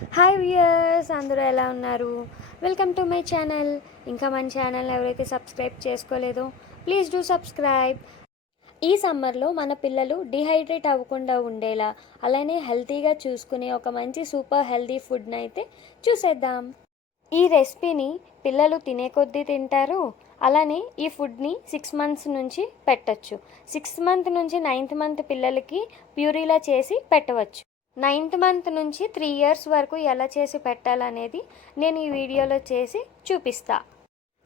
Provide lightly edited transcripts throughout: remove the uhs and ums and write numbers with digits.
Hi viewers, అందరూ ఎలా ఉన్నారు? Welcome to my channel. ఇంకా మన ఛానల్ ఎవరైతే సబ్స్క్రైబ్ చేసుకోలేదో ప్లీజ్ డూ సబ్స్క్రైబ్. ఈ సమ్మర్లో మన పిల్లలు డిహైడ్రేట్ అవ్వకుండా ఉండేలా, అలానే హెల్తీగా చూసుకునే ఒక మంచి సూపర్ హెల్తీ ఫుడ్ని అయితే చూసేద్దాం. ఈ రెసిపీని పిల్లలు తినే కొద్దీ తింటారు. అలానే ఈ ఫుడ్ని 6 months నుంచి పెట్టచ్చు. 6th month నుంచి 9th month పిల్లలకి ప్యూరీలా చేసి పెట్టవచ్చు. 9th month నుంచి 3 years వరకు ఎలా చేసి పెట్టాలనేది నేను ఈ వీడియోలో చేసి చూపిస్తా.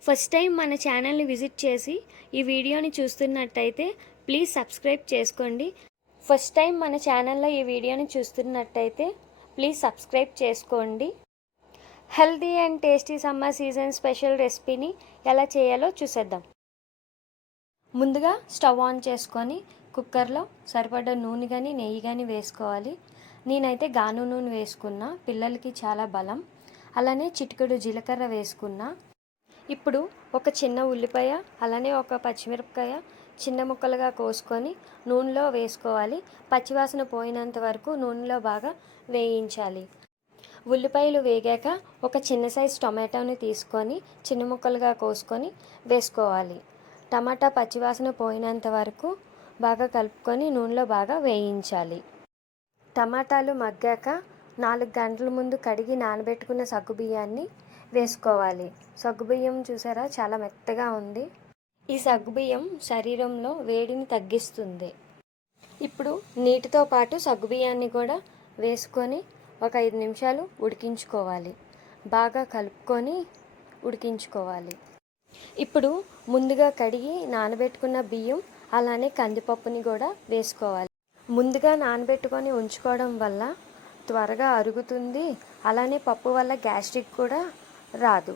ఫస్ట్ టైం మన ఛానల్ని విజిట్ చేసి ఈ వీడియోని చూస్తున్నట్టయితే ప్లీజ్ సబ్స్క్రైబ్ చేసుకోండి. ఫస్ట్ టైం మన ఛానల్లో ఈ వీడియోని చూస్తున్నట్టయితే ప్లీజ్ సబ్స్క్రైబ్ చేసుకోండి. Healthy and tasty summer season special రెసిపీని ఎలా చేయాలో చూసేద్దాం. ముందుగా స్టవ్ ఆన్ చేసుకొని కుక్కర్లో సరిపడ్డ నూనె కానీ నెయ్యి కానీ వేసుకోవాలి. నేనైతే గాను నూనె వేసుకున్నా, పిల్లలకి చాలా బలం. అలానే చిటికెడు జీలకర్ర వేసుకున్నా. ఇప్పుడు ఒక చిన్న ఉల్లిపాయ అలానే ఒక పచ్చిమిరపకాయ చిన్న ముక్కలుగా కోసుకొని నూనెలో వేసుకోవాలి. పచ్చివాసన పోయినంత వరకు నూనెలో బాగా వేయించాలి. ఉల్లిపాయలు వేగాక ఒక చిన్న సైజు టొమాటోని తీసుకొని చిన్న ముక్కలుగా కోసుకొని వేసుకోవాలి. టమాటా పచ్చివాసన పోయినంత వరకు బాగా కలుపుకొని నూనెలో బాగా వేయించాలి. టమాటాలు మగ్గాక 4 గంటల ముందు కడిగి నానబెట్టుకున్న సగ్గుబియ్యాన్ని వేసుకోవాలి. సగ్గుబియ్యం చూసారా, చాలా మెత్తగా ఉంది. ఈ సగ్గుబియ్యం శరీరంలో వేడిని తగ్గిస్తుంది. ఇప్పుడు నీటితో పాటు సగ్గుబియ్యాన్ని కూడా వేసుకొని ఒక 5 నిమిషాలు ఉడికించుకోవాలి. బాగా కలుపుకొని ఉడికించుకోవాలి. ఇప్పుడు ముందుగా కడిగి నానబెట్టుకున్న బియ్యం అలానే కందిపప్పుని కూడా వేసుకోవాలి. ముందుగా నానబెట్టుకొని ఉంచుకోవడం వల్ల త్వరగా అరుగుతుంది. అలానే పప్పు వల్ల గ్యాస్ట్రిక్ కూడా రాదు.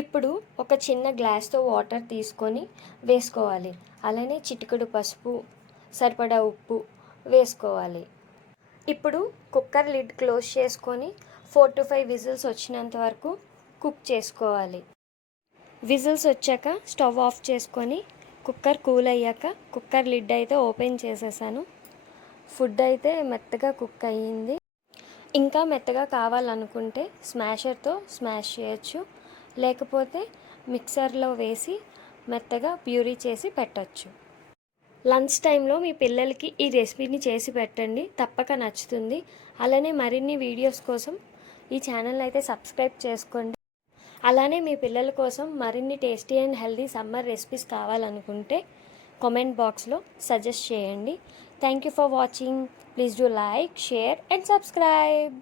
ఇప్పుడు ఒక చిన్న గ్లాస్తో వాటర్ తీసుకొని వేసుకోవాలి. అలానే చిటికెడు పసుపు, సరిపడా ఉప్పు వేసుకోవాలి. ఇప్పుడు కుక్కర్ లిడ్ క్లోజ్ చేసుకొని 4 to 5 విజిల్స్ వచ్చినంత వరకు కుక్ చేసుకోవాలి. విజిల్స్ వచ్చాక స్టవ్ ఆఫ్ చేసుకొని కుక్కర్ కూల్ అయ్యాక కుక్కర్ లిడ్ అయితే ఓపెన్ చేసేసాను. ఫుడ్ అయితే మెత్తగా కుక్ అయ్యింది. ఇంకా మెత్తగా కావాలనుకుంటే స్మాషర్తో స్మాష్ చేయొచ్చు, లేకపోతే మిక్సర్లో వేసి మెత్తగా ప్యూరీ చేసి పెట్టచ్చు. లంచ్ టైంలో మీ పిల్లలకి ఈ రెసిపీని చేసి పెట్టండి, తప్పక నచ్చుతుంది. అలానే మరిన్ని వీడియోస్ కోసం ఈ ఛానల్ అయితే సబ్స్క్రైబ్ చేసుకోండి. అలానే మీ పిల్లల కోసం మరిన్ని tasty and healthy summer recipes కావాలనుకుంటే కామెంట్ బాక్స్లో సజెస్ట్ చేయండి. Thank you for watching. Please do like, share and subscribe.